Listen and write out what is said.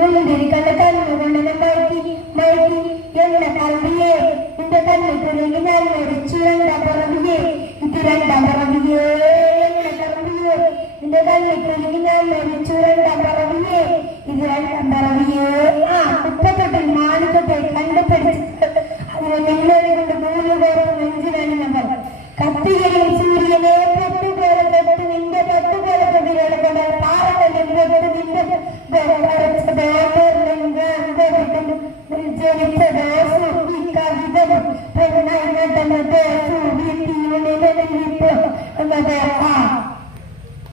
முந்திரி கண்ணு கண்ணு கொண்டது மைத்தி மைத்தி என்ன கல்வியே இந்த கண்ணு നിന്റെ കണ്ണിട്ടില്ലെങ്കിൽ ഞാൻ മരിച്ചു രണ്ടമ്പറവിയേ ഇത് രണ്ടമ്പറവിയേ ആ കുപ്പത്തൊട്ടിൽ മാനത്തൊട്ടിൽ കണ്ടുപിടിച്ച് അതിനെ നിങ്ങളെ കൊണ്ട് മൂന്ന് പേരും നെഞ്ചിലാണ് നമ്മൾ കത്തികയും സൂര്യനെ പത്തുപോലെ തൊട്ട് നിന്റെ പത്തുപോലെ പ്രതികളെ കൊണ്ട് പാറക്കല്ലും തൊട്ട് നിന്റെ ജനിച്ച ദോഷം ഈ കവിതം പെരുന്നാൾ തന്നെ